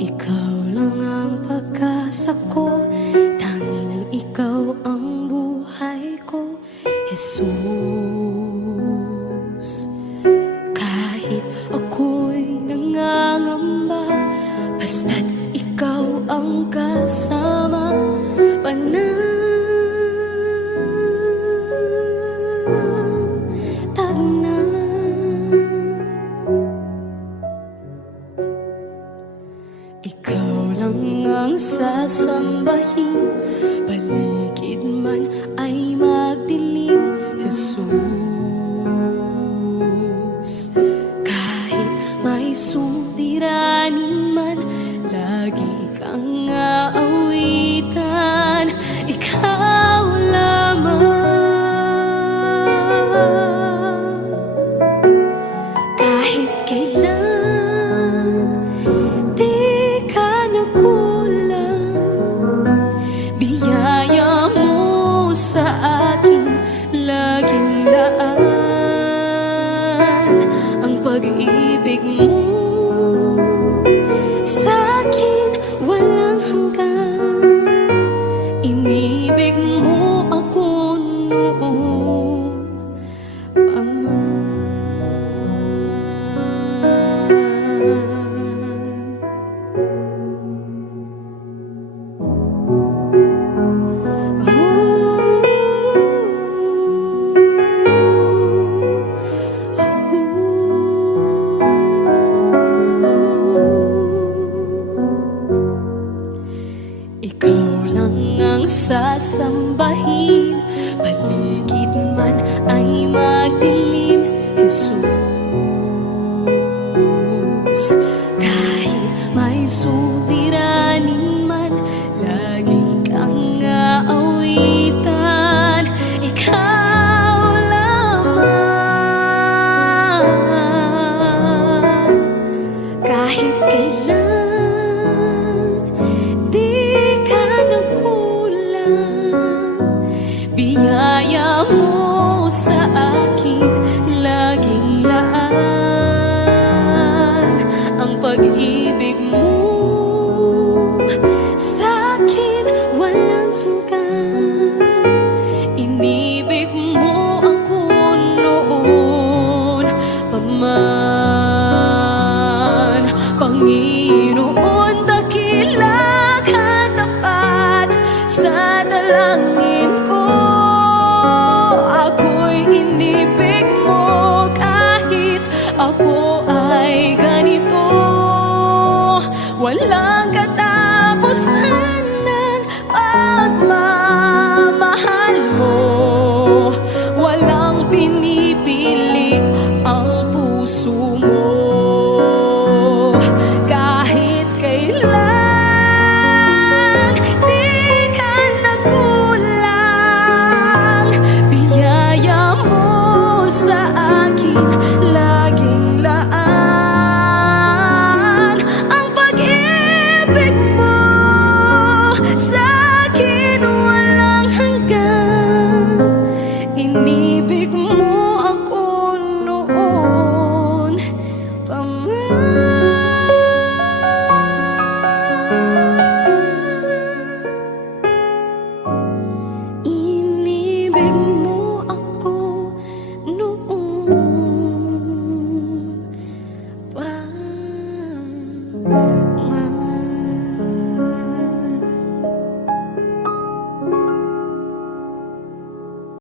Ikaw lang ang pag-asa ko, tanging ikaw ang buhay ko, Jesus. Kahit ako'y nangangamba, basta't ikaw ang kasama, panatag na. Ikaw lang ang sasambahin, paligid man ay magdilim, Jesus. Kahit may suliranin man, lagi kang aawitan, ikaw lamang. Kahit kailan di ka nakulang, biyaya mo sa akin laging laan. Ang pag-ibig mo sa'kin walang hanggan, inibig mo ako noon pa man. Ikaw lang ang sasambahin, paligid man ay magdilim, Jesus. Kahit may suliranin man, lagi kang aawitan, ikaw lamang. Kahit kailan biyaya mo sa akin laging laan. Ang pag-ibig mo sa'kin walang hanggan, inibig mo ako noon pa man. Panginoon, dakila ka tapat sa dalangin ko. Ako'y inibig mo kahit ako ay ganito. Walang katapusan ng pagmamahal mo, walang pinipili ang puso mo. Kahit kailan di ka nakulang, biyaya mo sa akin laging laan. Ang pag-ibig mo sa'kin walang hanggan, inibig mo ako noon pa man. Inibig mo ako noon pa